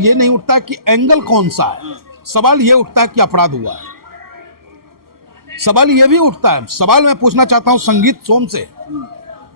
ये नहीं उठता कि एंगल कौन सा है, सवाल ये उठता है कि अपराध हुआ है। सवाल ये भी उठता है, सवाल मैं पूछना चाहता हूं संगीत सोम से,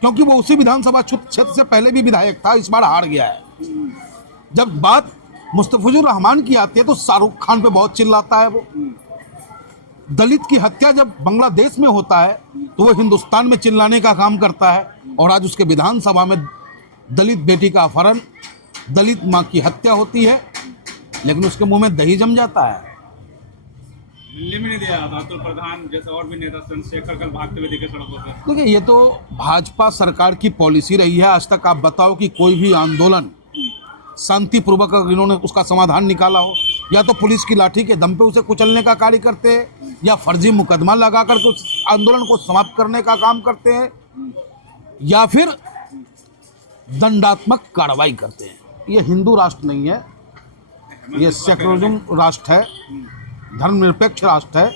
क्योंकि वो उसी विधानसभा क्षेत्र से पहले भी विधायक था, इस बार हार गया है। जब बात मुस्तफिजुर रहमान की आती है तो शाहरुख खान पे बहुत चिल्लाता है। वो दलित की हत्या जब बांग्लादेश में होता है तो वो हिंदुस्तान में चिल्लाने का काम करता है, और आज उसके विधानसभा में दलित बेटी का अपहरण, दलित मां की हत्या होती है, लेकिन उसके मुंह में दही जम जाता है। मिलने में नहीं दिया था तो प्रधान जैसे और भी नेता चंद्रशेखर कल भागते हुए दिखे सड़कों पर। देखिए, ये तो भाजपा सरकार की पॉलिसी रही है। आज तक आप बताओ कि कोई भी आंदोलन शांतिपूर्वक अगर इन्होंने उसका समाधान निकाला हो, या तो पुलिस की लाठी के दम पे उसे कुचलने का कार्य करते हैं, या फर्जी मुकदमा लगा करके उस आंदोलन को समाप्त करने का काम करते हैं, या फिर दंडात्मक कार्रवाई करते हैं। ये हिंदू राष्ट्र नहीं है, ये सेक्युलरिज्म राष्ट्र है, धर्मनिरपेक्ष राष्ट्र है।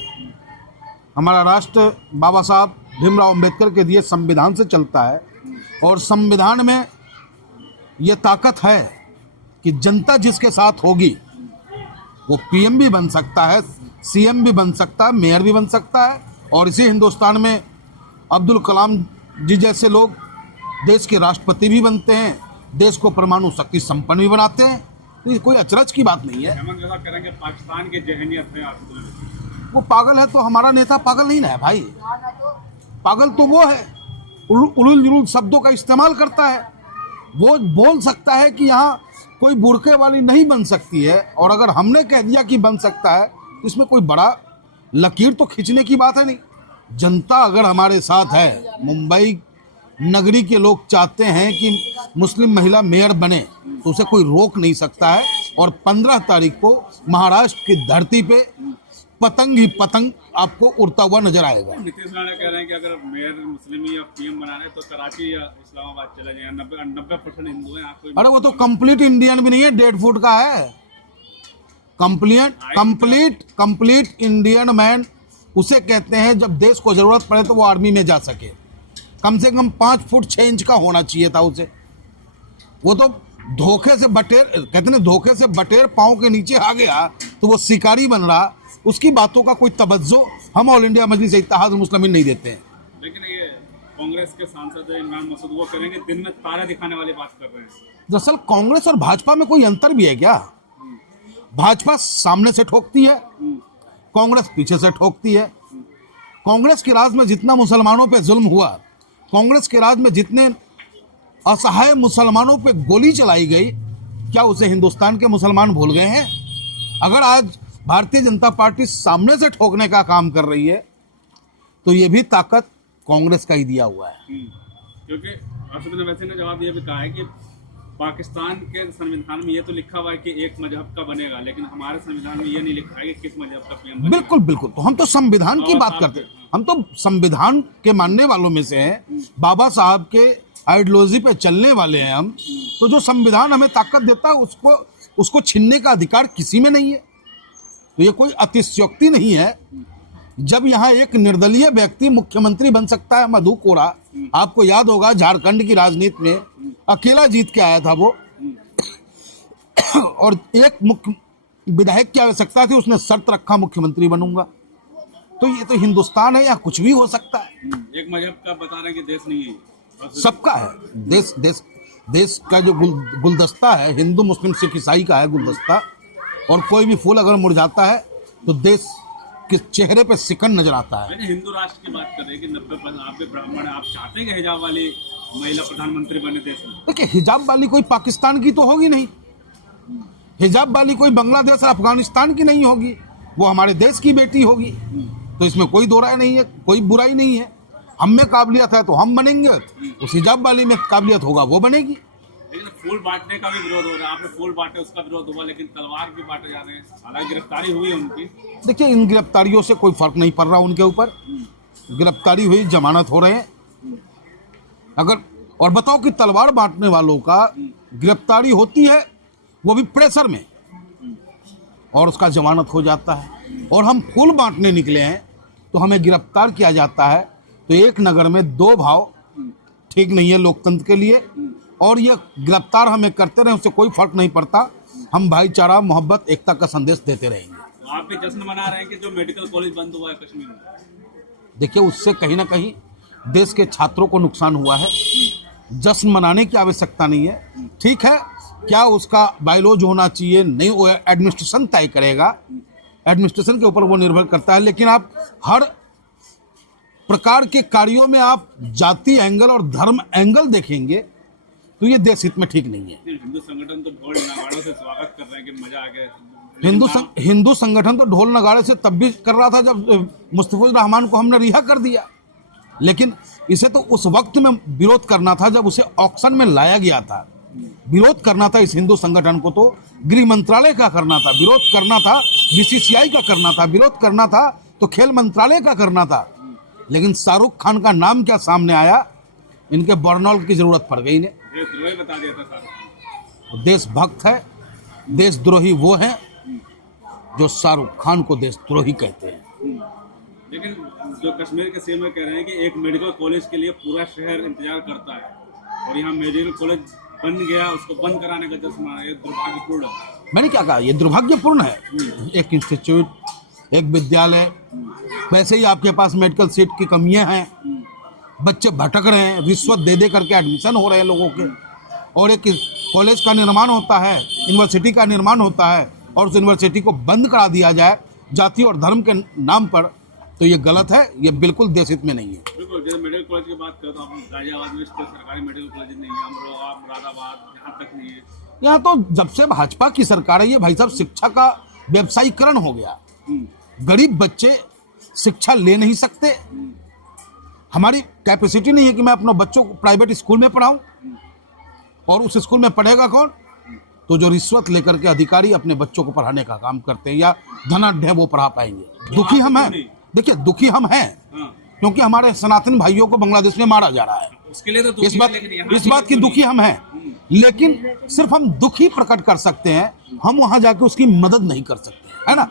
हमारा राष्ट्र बाबा साहब भीमराव अंबेडकर के दिए संविधान से चलता है, और संविधान में ये ताकत है कि जनता जिसके साथ होगी वो पीएम भी बन सकता है, सीएम भी बन सकता है, मेयर भी बन सकता है। और इसी हिंदुस्तान में अब्दुल कलाम जी जैसे लोग देश के राष्ट्रपति भी बनते हैं, देश को परमाणु शक्ति संपन्न भी बनाते हैं। तो ये कोई अचरज की बात नहीं है। हेमंत जैसा करेंगे पाकिस्तान की जहनीत है आप वो पागल है तो हमारा नेता पागल नहीं ना है भाई। पागल तो वो है उलूल जुलूल शब्दों का इस्तेमाल करता है। वो बोल सकता है कि यहाँ कोई बुरके वाली नहीं बन सकती है, और अगर हमने कह दिया कि बन सकता है तो इसमें कोई बड़ा लकीर तो खींचने की बात है नहीं। जनता अगर हमारे साथ है, मुंबई नगरी के लोग चाहते हैं कि मुस्लिम महिला मेयर बने, तो उसे कोई रोक नहीं सकता है। और 15 तारीख को महाराष्ट्र की धरती पे पतंग ही पतंग आपको उड़ता हुआ नजर आएगा। नीतीश राणा कह रहे हैं कि अगर मेयर मुस्लिम या पीएम बना रहे तो कराची या इस्लामाबाद चला जाए। 90% हिंदू हैं आपको। अरे वो तो कंप्लीट इंडियन भी नहीं है, 1.5 फुट का है। कंप्लीट इंडियन मैन उसे कहते हैं जब देश को जरूरत पड़े तो वो आर्मी में जा सके। कम से कम 5 फुट 6 इंच का होना चाहिए था उसे। वो तो धोखे से बटेर, कहते हैं धोखे से बटेर पांव के नीचे आ गया तो वो शिकारी बन रहा। उसकी बातों का कोई तवज्जो हम ऑल इंडिया मजलिस इत्तेहाद मुस्लिमीन नहीं देते हैं। लेकिन ये कांग्रेस के सांसद इमरान मसूद वो करेंगे दिन में तारा दिखाने वाली बात कर रहे हैं। दरअसल कांग्रेस और भाजपा में कोई अंतर भी है क्या? भाजपा सामने से ठोकती है, कांग्रेस पीछे से ठोकती है। कांग्रेस के राज में जितना मुसलमानों पे जुल्म हुआ, कांग्रेस के राज में जितने असहाय मुसलमानों पे गोली चलाई गई, क्या उसे हिंदुस्तान के मुसलमान भूल गए हैं? अगर आज भारतीय जनता पार्टी सामने से ठोकने का काम कर रही है तो ये भी ताकत कांग्रेस का ही दिया हुआ है। क्योंकि असदुद्दीन ओवैसी ने जवाब ये भी कहा है कि पाकिस्तान के संविधान में ये तो लिखा हुआ है कि एक मजहब का बनेगा, लेकिन हमारे संविधान में ये नहीं लिखा है कि किस मजहब का पीएम बनेगा। बिल्कुल बिल्कुल, तो हम तो संविधान की बात करते हैं, हम तो संविधान के मानने वालों में से हैं, बाबा साहब के आइडियोलॉजी पे चलने वाले हैं हम। तो जो संविधान हमें ताकत देता है उसको छीनने का अधिकार किसी में नहीं है। तो ये कोई अतिशयोक्ति नहीं है। जब यहाँ एक निर्दलीय व्यक्ति मुख्यमंत्री बन सकता है, मधु कोड़ा, आपको याद होगा झारखंड की राजनीति में अकेला जीत के आया था वो, और एक मुख्य विधायक की आवश्यकता थी, उसने शर्त रखा मुख्यमंत्री बनूंगा। तो ये तो हिंदुस्तान है, या कुछ भी हो सकता है। एक मजहब का बता रहे हैं कि देश नहीं है, सबका है। देश का जो गुलदस्ता है, हिंदू मुस्लिम सिख ईसाई का है गुलदस्ता, और कोई भी फूल अगर मुरझाता है तो देश के चेहरे पे सिकन नजर आता है। हिंदू राष्ट्र की बात कर रहे हैं कि 90% आप भी ब्राह्मण हैं, आप चाहते हैं कि हिजाब वाली महिला प्रधानमंत्री बने देश में? देखिए, हिजाब वाली कोई पाकिस्तान की तो होगी नहीं, हिजाब वाली कोई बांग्लादेश अफगानिस्तान की नहीं होगी, वो हमारे देश की बेटी होगी। तो इसमें कोई दो राय नहीं है, कोई बुराई नहीं है। हम में काबिलियत है तो हम बनेंगे, उस हिजाब वाली में काबिलियत होगा वो बनेगी। लेकिन फूल बांटने का भी विरोध हो रहा है, आपने फूल बांटे उसका विरोध हुआ, लेकिन तलवार भी बांटे जा रहे हैं, हालांकि गिरफ्तारी हुई है उनकी। देखिए, इन गिरफ्तारियों से कोई फर्क नहीं पड़ रहा उनके ऊपर। गिरफ्तारी हुई, जमानत हो रहे हैं। अगर और बताओ कि तलवार बांटने वालों का गिरफ्तारी होती है वो भी प्रेशर में, और उसका जमानत हो जाता है। और हम फूल बांटने निकले हैं तो हमें गिरफ्तार किया जाता है। तो एक नगर में 2 भाव ठीक नहीं है लोकतंत्र के लिए। और ये गिरफ्तार हमें करते रहे, उससे कोई फर्क नहीं पड़ता। हम भाईचारा, मोहब्बत, एकता का संदेश देते रहेंगे। तो आप भी जश्न मना रहे हैं कि जो मेडिकल कॉलेज बंद हुआ है कश्मीर में? देखिए, उससे कहीं ना कहीं देश के छात्रों को नुकसान हुआ है। जश्न मनाने की आवश्यकता नहीं है। ठीक है, क्या उसका बायलॉज होना चाहिए, नहीं, वो एडमिनिस्ट्रेशन तय करेगा, एडमिनिस्ट्रेशन के ऊपर वो निर्भर करता है। लेकिन आप हर प्रकार के कार्यों में आप जाति एंगल और धर्म एंगल देखेंगे तो ये देश हित में ठीक नहीं है। हिंदू संगठन तो ढोल नगाड़ों से स्वागत कर रहे हैं कि मजा आ गया। हिंदू संगठन तो ढोल नगाड़े से तब भी कर रहा था जब मुस्तफिजुर रहमान को हमने रिहा कर दिया। लेकिन इसे तो उस वक्त में विरोध करना था जब उसे ऑक्शन में लाया गया था। विरोध करना था इस हिंदू संगठन को तो गृह मंत्रालय का करना था, विरोध करना था बीसीसीआई का करना था, विरोध करना था तो खेल मंत्रालय का करना था। लेकिन शाहरुख खान का नाम क्या सामने आया, इनके बर्नौल की जरूरत पड़ गई इन्हें। देशद्रोही बता दिया था शाहरुख। देशभक्त है, देशद्रोही वो है जो शाहरुख खान को देशद्रोही कहते हैं। लेकिन जो कश्मीर के सीएम कह रहे हैं कि एक मेडिकल कॉलेज के लिए पूरा शहर इंतजार करता है और यहाँ मेडिकल कॉलेज बन गया, उसको बंद कराने का जश्न मना, ये दुर्भाग्यपूर्ण है। मैंने क्या कहा, ये दुर्भाग्यपूर्ण है। एक इंस्टीट्यूट, एक विद्यालय, वैसे ही आपके पास मेडिकल सीट की कमियां हैं, बच्चे भटक रहे हैं, रिश्वत दे दे करके एडमिशन हो रहे हैं लोगों के, और एक कॉलेज का निर्माण होता है, यूनिवर्सिटी का निर्माण होता है और उस यूनिवर्सिटी को बंद करा दिया जाए जाति और धर्म के नाम पर, तो ये गलत है, ये बिल्कुल देश हित में नहीं है। बिल्कुल, जैसे मेडिकल कॉलेज की बात करता हूँ, गाजियाबाद में सरकारी मेडिकल कॉलेज नहीं है, अमरोहा, मुरादाबाद, यहाँ तक नहीं है। यहाँ तो जब से भाजपा की सरकार है ये भाई साहब शिक्षा का व्यवसायीकरण हो गया। गरीब बच्चे शिक्षा ले नहीं सकते। हमारी कैपेसिटी नहीं है कि मैं अपने बच्चों को प्राइवेट स्कूल में पढ़ाऊं, और उस स्कूल में पढ़ेगा कौन? तो जो रिश्वत लेकर के अधिकारी अपने बच्चों को पढ़ाने का काम करते हैं या धनाढ्य वो पढ़ा पाएंगे। दुखी हम हैं, देखिए दुखी हम हैं क्योंकि हमारे सनातन भाइयों को बांग्लादेश में मारा जा रहा है। उसके लिए तो इस बात की दुखी हम हैं, लेकिन सिर्फ हम दुखी प्रकट कर सकते हैं, हम वहां जाके उसकी मदद नहीं कर सकते, है ना।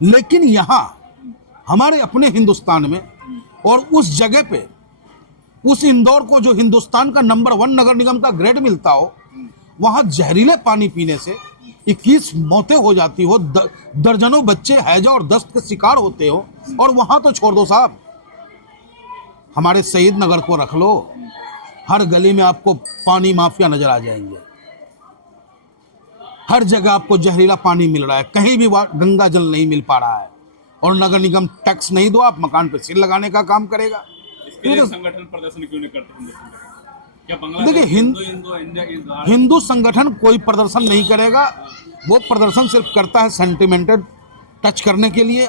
लेकिन यहाँ हमारे अपने हिंदुस्तान में और उस जगह पे, उस इंदौर को जो हिंदुस्तान का नंबर 1 नगर निगम का ग्रेड मिलता हो, वहां जहरीले पानी पीने से 21 मौतें हो जाती हो, दर्जनों बच्चे हैजा और दस्त के शिकार होते हो, और वहां तो छोड़ दो साहब, हमारे शहीद नगर को रख लो, हर गली में आपको पानी माफिया नजर आ जाएंगे। हर जगह आपको जहरीला पानी मिल रहा है, कहीं भी गंगा जल नहीं मिल पा रहा है, और नगर निगम टैक्स नहीं दो, आप मकान पे सील लगाने का काम करेगा। इसके लिए संगठन प्रदर्शन क्यों नहीं करते हिंदू संगठन? क्या बांग्लादेश देखिए, हिंदू संगठन कोई प्रदर्शन नहीं करेगा, वो प्रदर्शन सिर्फ करता है सेंटिमेंटेड टच करने के लिए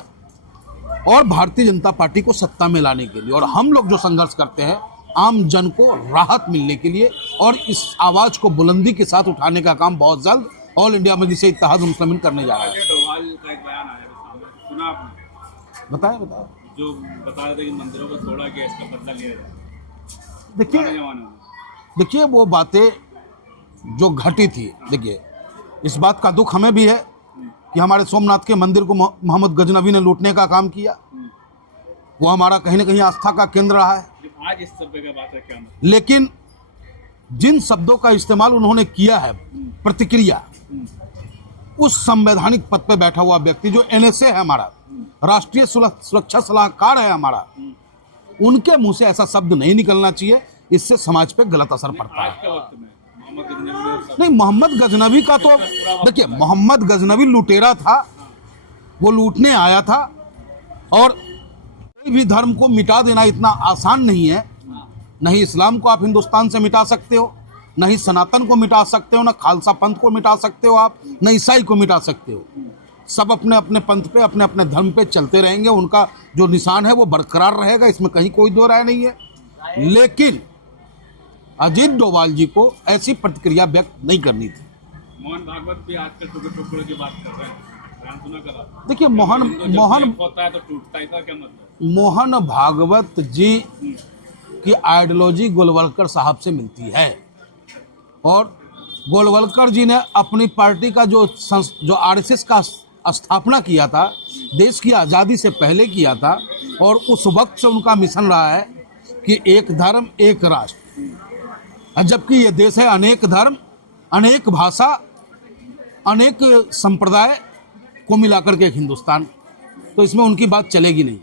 और भारतीय जनता पार्टी को सत्ता में लाने के लिए। और हम लोग जो संघर्ष करते हैं आम जन को राहत मिलने के लिए, और इस आवाज को बुलंदी के साथ उठाने का काम बहुत जल्द ऑल इंडिया मजलिस इत्तेहाद मुस्लिमीन करने जा रहा है। डोभाल का एक बयान आया सामने, सुना आपने? बताएं। जो बता रहे थे कि मंदिरों को तोड़ा गया, इसका बदला लिया जाए। देखिए वो बातें जो घटी थी, देखिए इस बात का दुख हमें भी है कि हमारे सोमनाथ के मंदिर को मोहम्मद गजनबी ने लूटने का काम किया। वो हमारा कहीं ना कहीं आस्था का केंद्र रहा है। आज इस सब का बात है क्या? लेकिन जिन शब्दों का इस्तेमाल उन्होंने किया है, प्रतिक्रिया, उस संवैधानिक पद पे बैठा हुआ व्यक्ति जो NSA है, हमारा राष्ट्रीय सुरक्षा सलाहकार है हमारा, उनके मुंह से ऐसा शब्द नहीं निकलना चाहिए। इससे समाज पे गलत असर पड़ता है। नहीं, मोहम्मद गजनबी का तो देखिए, मोहम्मद गजनबी लुटेरा था, वो लूटने आया था, और कोई भी धर्म को मिटा देना इतना आसान नहीं है। नहीं इस्लाम को आप हिंदुस्तान से मिटा सकते हो, नहीं सनातन को मिटा सकते हो, ना खालसा पंथ को मिटा सकते हो आप, न ईसाई को मिटा सकते हो। सब अपने अपने पंथ पे, अपने अपने धर्म पे चलते रहेंगे, उनका जो निशान है वो बरकरार रहेगा, इसमें कहीं कोई दो राय नहीं है। लेकिन अजीत डोभाल जी को ऐसी प्रतिक्रिया व्यक्त नहीं करनी थी। मोहन भागवत भी आजकल टुकड़े की बात कर रहे हैं। देखिए मोहन होता है तो टूटता है, क्या मतलब? मोहन भागवत जी की आइडियोलॉजी गोलवलकर साहब से मिलती है, और गोलवलकर जी ने अपनी पार्टी का जो RSS का स्थापना किया था, देश की आज़ादी से पहले किया था, और उस वक्त से उनका मिशन रहा है कि एक धर्म एक राष्ट्र। जबकि ये देश है अनेक धर्म, अनेक भाषा अनेक संप्रदाय को मिलाकर के एक हिंदुस्तान, तो इसमें उनकी बात चलेगी नहीं।